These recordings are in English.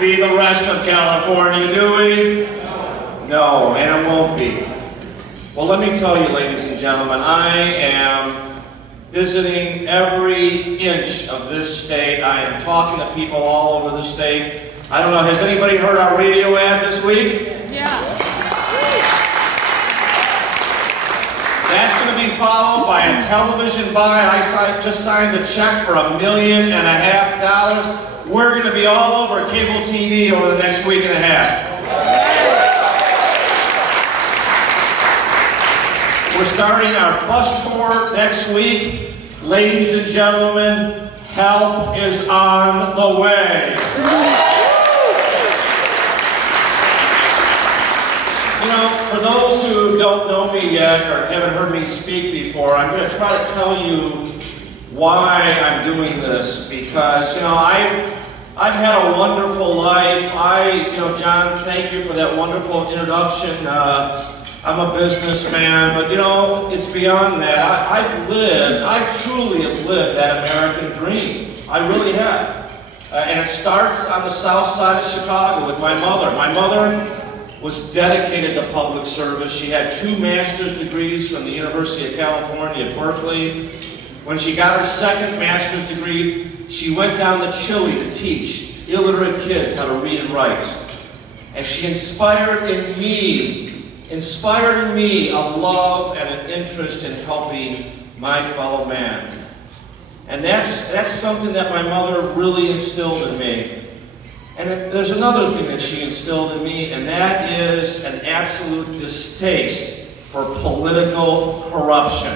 be the rest of California, do we? No, and it won't be. Well, let me tell you, ladies and gentlemen, I am visiting every inch of this state. I am talking to people all over the state. I don't know, has anybody heard our radio ad this week? Yeah. That's going to be followed by a television buy. I just signed a check for $1.5 million. We're going to be all over cable TV over the next week and a half. We're starting our bus tour next week. Ladies and gentlemen, help is on the way. You know, for those who don't know me yet or haven't heard me speak before, I'm going to try to tell you why I'm doing this, because, you know, I've had a wonderful life. John, thank you for that wonderful introduction. I'm a businessman, but you know, it's beyond that. I truly have lived that American dream. I really have. And it starts on the south side of Chicago with my mother. My mother was dedicated to public service. She had 2 master's degrees from the University of California at Berkeley. When she got her second master's degree, she went down to Chile to teach illiterate kids how to read and write. And she inspired in me a love and an interest in helping my fellow man. And that's something that my mother really instilled in me. And there's another thing that she instilled in me, and that is an absolute distaste for political corruption.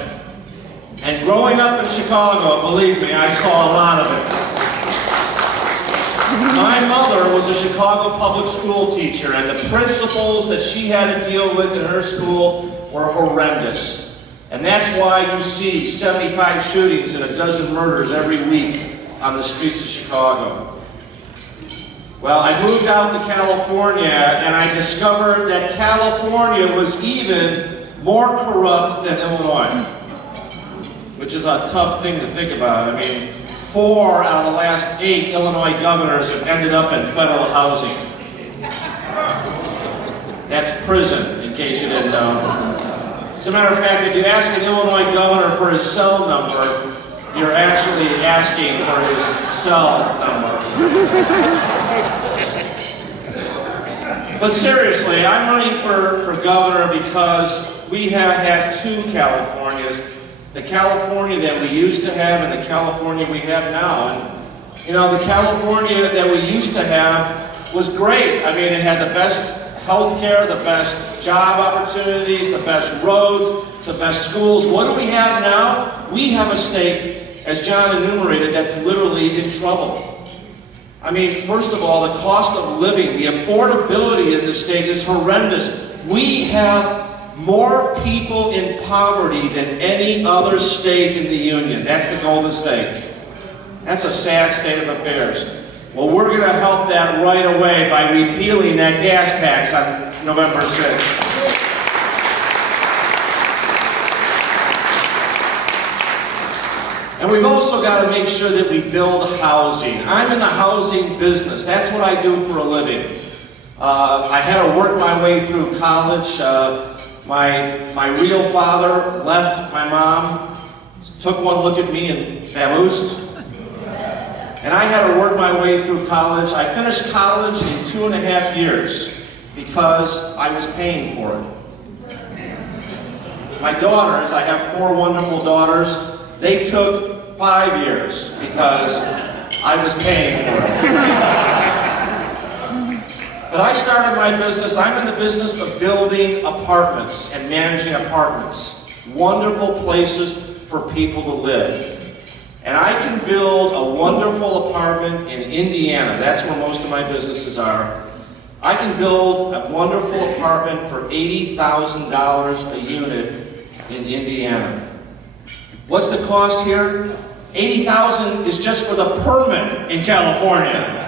And growing up in Chicago, believe me, I saw a lot of it. My mother was a Chicago public school teacher, and the principals that she had to deal with in her school were horrendous. And that's why you see 75 shootings and a dozen murders every week on the streets of Chicago. Well, I moved out to California, and I discovered that California was even more corrupt than Illinois, which is a tough thing to think about. I mean, 4 out of the last 8 Illinois governors have ended up in federal housing. That's prison, in case you didn't know. As a matter of fact, if you ask an Illinois governor for his cell number, you're actually asking for his cell number. But seriously, I'm running for governor because we have had 2 Californias. The California that we used to have and the California we have now. And, you know, the California that we used to have was great. I mean, it had the best health care, the best job opportunities, the best roads, the best schools. What do we have now? We have a state, as John enumerated, that's literally in trouble. I mean, first of all, the cost of living, the affordability in this state is horrendous. We have more people in poverty than any other state in the Union. That's the Golden State. That's a sad state of affairs. Well, we're going to help that right away by repealing that gas tax on November 6th. And we've also got to make sure that we build housing. I'm in the housing business. That's what I do for a living. I had to work my way through college. My real father left my mom, took one look at me and vamoosed. And I had to work my way through college. I finished college in 2.5 years because I was paying for it. My daughters, I have 4 wonderful daughters, they took 5 years because I was paying for it. But I started my business. I'm in the business of building apartments and managing apartments. Wonderful places for people to live. And I can build a wonderful apartment in Indiana. That's where most of my businesses are. I can build a wonderful apartment for $80,000 a unit in Indiana. What's the cost here? $80,000 is just for the permit in California.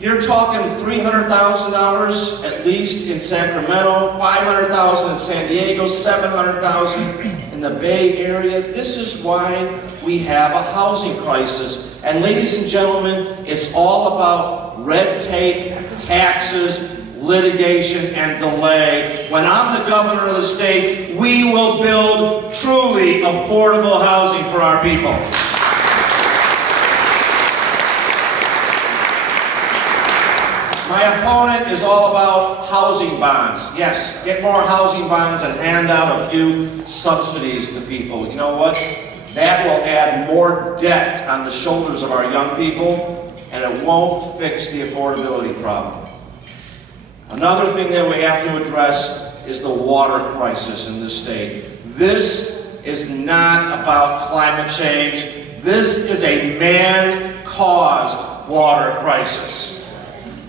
You're talking $300,000 at least in Sacramento, $500,000 in San Diego, $700,000 in the Bay Area. This is why we have a housing crisis And ladies and gentlemen, it's all about red tape, taxes, litigation, and delay. When I'm the governor of the state, we will build truly affordable housing for our people. My opponent is all about housing bonds. Yes, get more housing bonds and hand out a few subsidies to people. You know what? That will add more debt on the shoulders of our young people, and it won't fix the affordability problem. Another thing that we have to address is the water crisis in this state. This is not about climate change. This is a man-caused water crisis.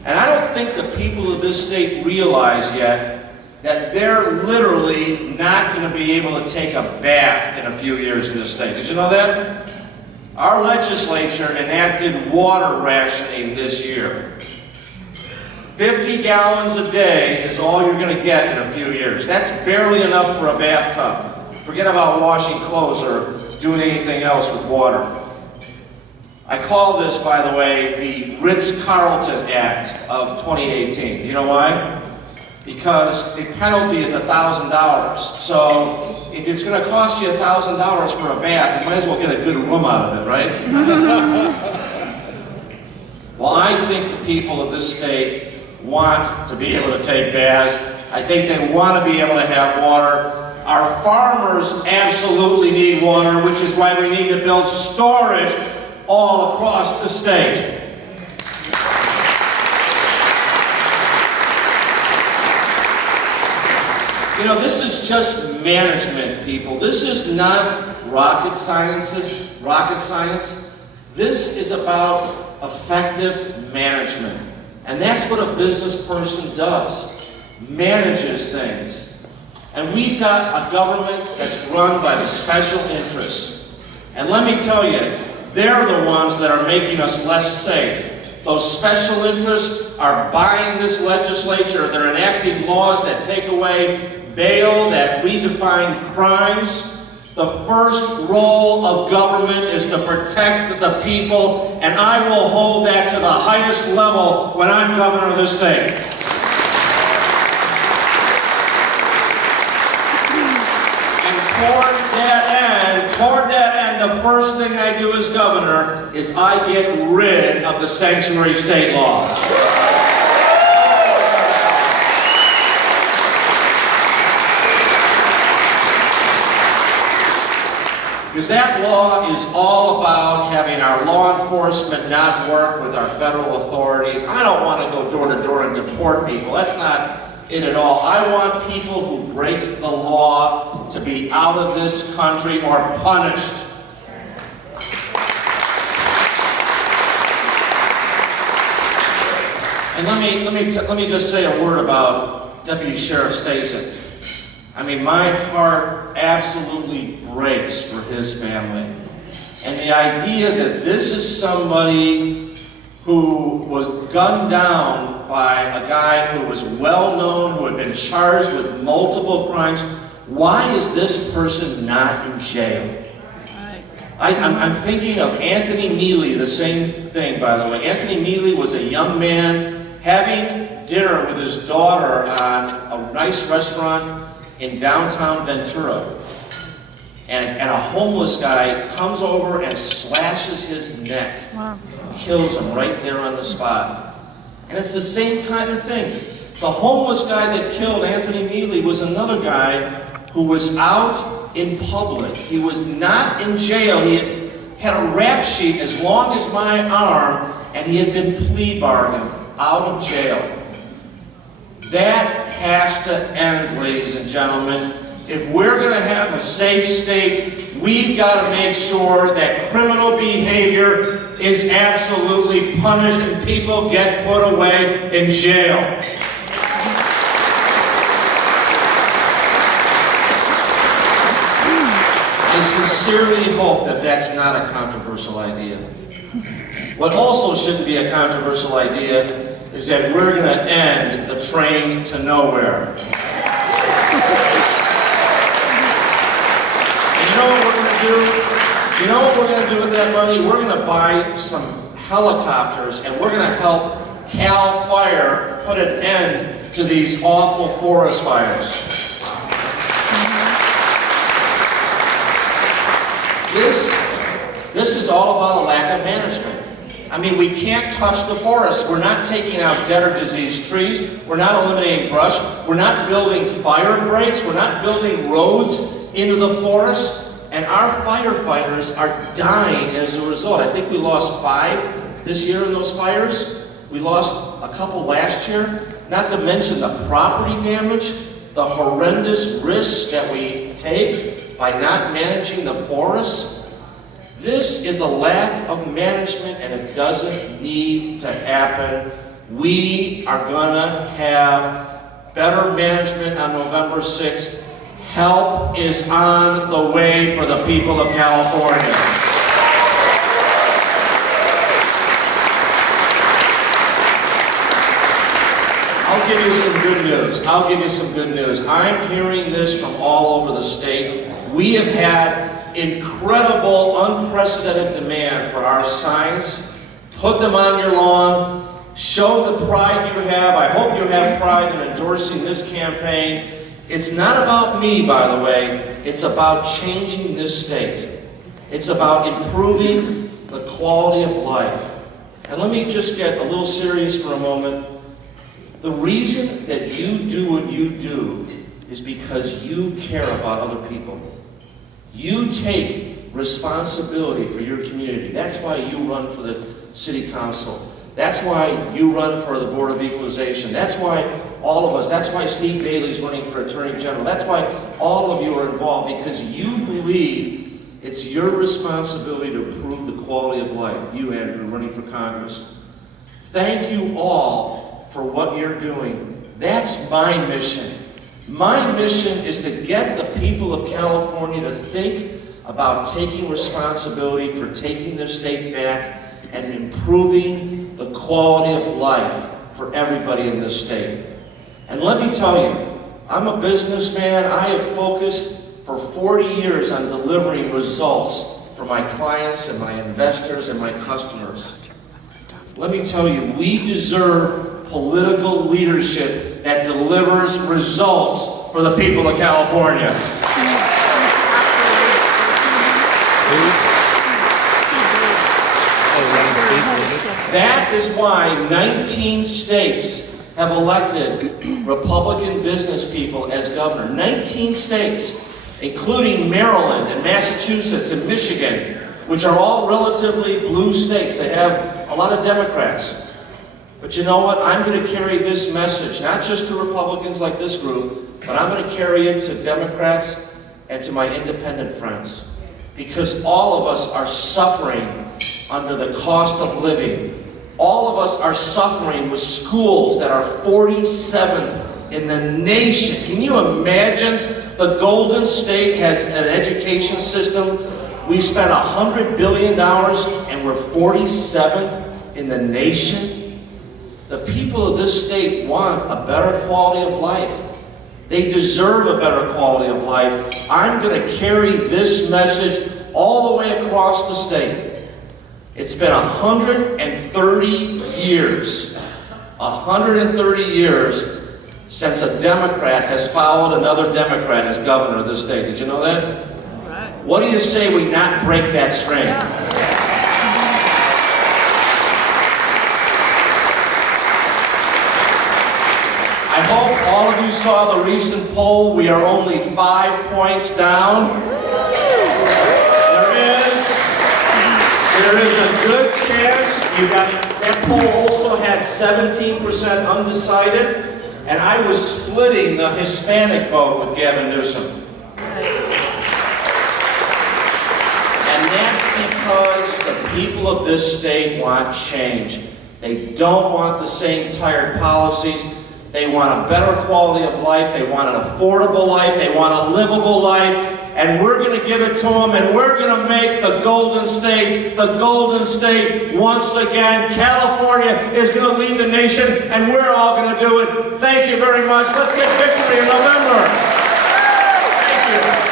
And I don't think the people of this state realize yet that they're literally not going to be able to take a bath in a few years in this state. Did you know that? Our legislature enacted water rationing this year. 50 gallons a day is all you're going to get in a few years. That's barely enough for a bathtub. Forget about washing clothes or doing anything else with water. I call this, by the way, the Ritz-Carlton Act of 2018. You know why? Because the penalty is $1,000. So if it's going to cost you $1,000 for a bath, you might as well get a good room out of it, right? Well, I think the people of this state want to be able to take baths. I think they want to be able to have water. Our farmers absolutely need water, which is why we need to build storage all across the state. You know, this is just management, people. This is not rocket science. This is about effective management. And that's what a business person does, manages things. And we've got a government that's run by the special interests. And let me tell you, they're the ones that are making us less safe. Those special interests are buying this legislature. They're enacting laws that take away bail, that redefine crimes. The first role of government is to protect the people, and I will hold that to the highest level when I'm governor of this state. And toward that end, the first thing I do as governor is I get rid of the sanctuary state law. Because that law is all about having our law enforcement not work with our federal authorities. I don't want to go door to door and deport people. That's not it at all. I want people who break the law to be out of this country or punished. And let me just say a word about Deputy Sheriff Stasek. I mean, my heart absolutely breaks for his family. And the idea that this is somebody who was gunned down by a guy who was well known, who had been charged with multiple crimes, why is this person not in jail? I'm thinking of Anthony Neely, the same thing, by the way. Anthony Neely was a young man having dinner with his daughter on a nice restaurant in downtown Ventura. And a homeless guy comes over and slashes his neck. Wow. Kills him right there on the spot. And it's the same kind of thing. The homeless guy that killed Anthony Neely was another guy who was out in public. He was not in jail. He had a rap sheet as long as my arm, and he had been plea bargained out of jail. That has to end, ladies and gentlemen. If we're going to have a safe state, we've got to make sure that criminal behavior is absolutely punished and people get put away in jail. I sincerely hope that that's not a controversial idea. What also shouldn't be a controversial idea is that we're going to end the train to nowhere. And you know what we're going to do? You know what we're going to do with that money? We're going to buy some helicopters and we're going to help CAL FIRE put an end to these awful forest fires. This is all about a lack of management. I mean, we can't touch the forest. We're not taking out dead or diseased trees. We're not eliminating brush. We're not building fire breaks. We're not building roads into the forest. And our firefighters are dying as a result. I think we lost 5 this year in those fires. We lost a couple last year. Not to mention the property damage, the horrendous risks that we take by not managing the forests. This is a lack of management and it doesn't need to happen. We are gonna have better management on November 6th. Help is on the way for the people of California. I'll give you some good news. I'll give you some good news. I'm hearing this from all over the state. We have had incredible, unprecedented demand for our signs. Put them on your lawn. Show the pride you have. I hope you have pride in endorsing this campaign. It's not about me, by the way. It's about changing this state. It's about improving the quality of life. And let me just get a little serious for a moment. The reason that you do what you do is because you care about other people. You take responsibility for your community. That's why you run for the city council. That's why you run for the Board of Equalization. That's why all of us, that's why Steve Bailey's running for Attorney General. That's why all of you are involved, because you believe it's your responsibility to improve the quality of life. You, Andrew, running for Congress. Thank you all for what you're doing. That's my mission. My mission is to get the people of California to think about taking responsibility for taking their state back and improving the quality of life for everybody in this state. And let me tell you, I'm a businessman. I have focused for 40 years on delivering results for my clients and my investors and my customers. Let me tell you, we deserve political leadership that delivers results for the people of California. That is why 19 states have elected Republican business people as governor. 19 states, including Maryland and Massachusetts and Michigan, which are all relatively blue states. They have a lot of Democrats. But you know what? I'm going to carry this message, not just to Republicans like this group, but I'm going to carry it to Democrats and to my independent friends. Because all of us are suffering under the cost of living. All of us are suffering with schools that are 47th in the nation. Can you imagine? The Golden State has an education system. We spent $100 billion and we're 47th in the nation. The people of this state want a better quality of life. They deserve a better quality of life. I'm going to carry this message all the way across the state. It's been 130 years, 130 years since a Democrat has followed another Democrat as governor of this state. Did you know that? Right. What do you say we not break that strain? I hope all of you saw the recent poll. We are only 5 points down. There is a good chance that poll also had 17% undecided, and I was splitting the Hispanic vote with Gavin Newsom. And that's because the people of this state want change. They don't want the same tired policies. They want a better quality of life. They want an affordable life. They want a livable life. And we're going to give it to them, and we're going to make the Golden State once again. California is going to lead the nation, and we're all going to do it. Thank you very much. Let's get victory in November. Thank you.